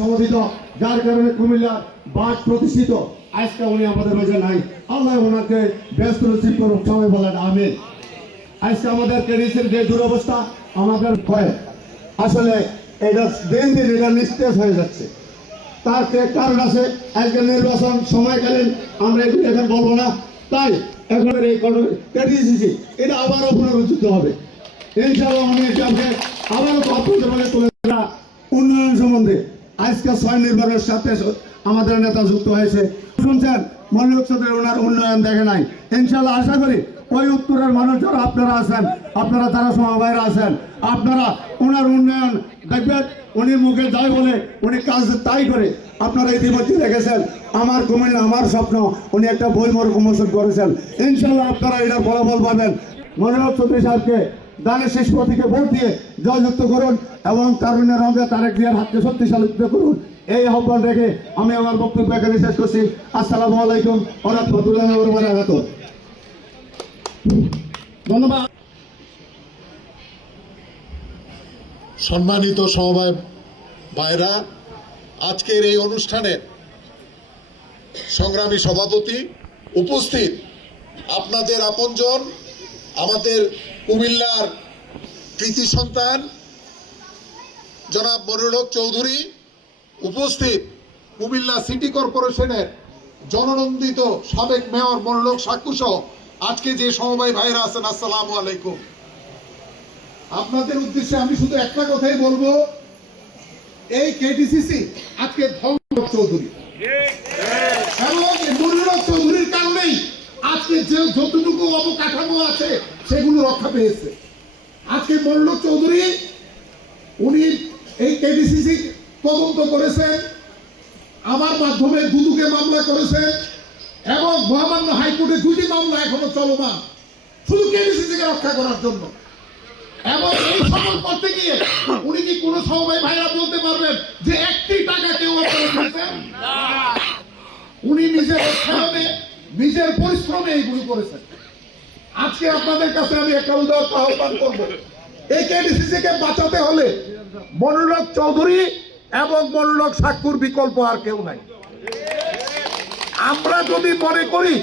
সমর্থিত, যার কারণে কুমিল্লার বাদ প্রতিষ্ঠিত। আজকে উনি আমাদের মাঝে নাই, আল্লাহ ওনাকে ব্যস্ত নসিব করুক, সবাই বলেন আমিন। আজকে আমাদের কেডিসির যে দুরবস্থা আমাদের ভয়, আসলে এটা দিন দিন এটা নিস্তেজ হয়ে যাচ্ছে। তার কারণ আছে, আজকে নির্বাচন সময়কালীন আমরা এগুলো এখন বলবো না, তাই এখন এই কেডিসিসি এটা আবারও পুনরুজ্জীবিত হবে ইনশাআল্লাহ। আমি এটাকে আবারও আপনাদের মাঝে তুলে ধরা উন্নয়ন সম্বন্ধে আজকে 6 নির্বাচনের সাথে আমাদের নেতা যুক্ত হয়েছে। শুনছেন মনোযোগ সাথে ওনার উন্নয়ন দেখে নাই, ইনশাআল্লাহ আশা করি ওই উত্তরের মানুষ যারা আপনারা আছেন, আপনারা যারা সমবায়রা আছেন, আপনারা ওনার উন্নয়ন দেখবেন। উনি মুখে যাই বলে উনি কাজ তাই করে। আপনারা ইতিমধ্যে দেখেছেন আমার কুমিল্লা আমার স্বপ্ন, উনি একটা বই মোচন করেছেন। ইনশাআল্লাহ আপনারা এটার ফলাফল পাবেন। মনোযোগ চৌধুরী সাহেবকে দানের শেষ প্রতীকে ভোট দিয়ে জয়যুক্ত করুন এবং তারুণ্যের রঙে তারেক জিয়ার হাতকে শক্তিশালীত করুন। এই আহ্বান রেখে আমি আমার বক্তব্য এখানে শেষ করছি। আসসালামু আলাইকুম ওয়া রাহমাতুল্লাহি ওয়া বারাকাতুহু। ধন্যবাদ। সম্মানিত সমবায় ভাইরা, আজকের এই অনুষ্ঠানে সংগ্রামী সভাপতি উপস্থিত, আপনাদের আপনজন, আমাদের কুমিল্লার কৃতি সন্তান জনাব মনিরুল হক চৌধুরী উপস্থিত, কুমিল্লা সিটি কর্পোরেশনের জননন্দিত সাবেক মেয়র মনিরুল হক সাক্কু সহ আজকে যে সমবায় ভাইরা আছেন, আসসালামু আলাইকুম। আপনাদের উদ্দেশ্যে আমি শুধু একটা কথাই বলবো, এই কেডিসিসি আজকে ধ্বংস চৌধুরী এবং মনিরুল হক চৌধুরীর কারণেই আজকে যে যতটুকু অবকাঠামো আছে সেগুলো রক্ষা পেয়েছে। আজকে মনিরুল হক চৌধুরী উনি এই কেডিসিসি তদন্ত করেছেন, আমার মাধ্যমে দুদুকে মামলা করেছেন এবং মহামান্য হাইকোর্টে 2টি মামলা এখনো চলমান শুধু কেডিসিসিকে রক্ষা করার জন্য। এবং এই সকল করতে গিয়ে উনি কি কোনো সমবায় ভাইরা বলতে পারবেন যে 1টি টাকা কেউ আপনারা দিয়েছেন? উনি নিজের অর্থায়নে নিজের পরিশ্রমে এইগুলো করেছেন। আজকে আপনাদের কাছে আমি একটা উদাহরণ আহ্বান করবো, এই কেডিসিসিকে বাঁচাতে হলে মনিরুল হক চৌধুরী এবং মনিরুল হক সাক্কুর বিকল্প আর কেউ নাই। আমরা যদি মনে করি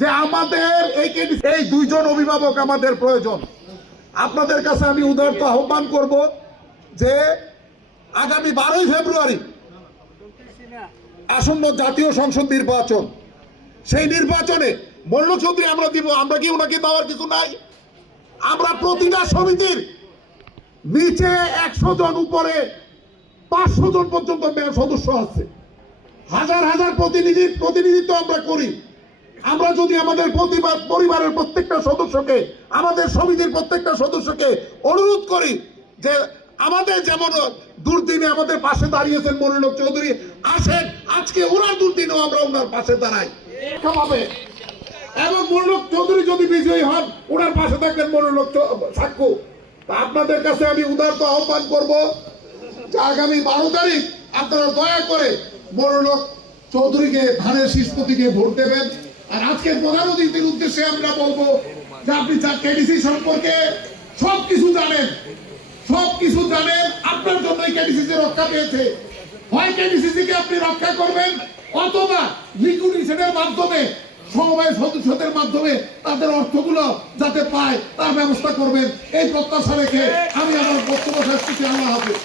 যে আমাদের এই 2 জন অভিভাবক আমাদের প্রয়োজন, আপনাদের কাছে আমি উদারত আহ্বান করব যে আগামী 12ই ফেব্রুয়ারি আসন্ন জাতীয় সংসদ নির্বাচন, সেই নির্বাচনে মনিরুল হক চৌধুরী আমরা দিব। আমরা কি ওনাকে দেওয়ার কিছু নাই? আমরা প্রতিটা সমিতির নিচে 100 জন, উপরে 500 জন পর্যন্ত সদস্য আছে। হাজার হাজার প্রতিনিধিত্ব আমরা করি। আমরা যদি আমাদের পরিবারের প্রত্যেকটা সদস্যকে, আমাদের সমিতির প্রত্যেকটা সদস্যকে অনুরোধ করি যে আমাদের যেমন দুর্দিনে আমাদের পাশে দাঁড়িয়েছেন মনিরুল হক চৌধুরী, আসেন আজকে ওনার দুর্দিনেও আমরা ওনার পাশে দাঁড়াই এবং মনিরুল হক চৌধুরী যদি বিজয়ী হন ওনার পাশে থাকবেন মনিরুল হক সাক্কু। তা আপনাদের কাছে আমি উদারত আহ্বান করব যে আগামী 12 তারিখ আপনারা দয়া করে মনিরুল হক চৌধুরীকে ধানের শীষ প্রতীকে ভোট দেবেন। আর আজকের প্রধান অতিথির উদ্দেশ্যে আমরা বলবো যে আপনি কেডিসি সম্পর্কে সবকিছু জানেন, আপনার জন্যই কেডিসিসি রক্ষা পেয়েছে। হয় কেডিসিসিকে আপনি রক্ষা করবেন অথবা লিকুইডেশনের মাধ্যমে সমবায় সদস্যদের মাধ্যমে তাদের অর্থগুলো যাতে পায় তার ব্যবস্থা করবেন। এই প্রত্যাশা রেখে আমি আমার বক্তব্য শেষ করছি। আল্লাহ হাফেজ।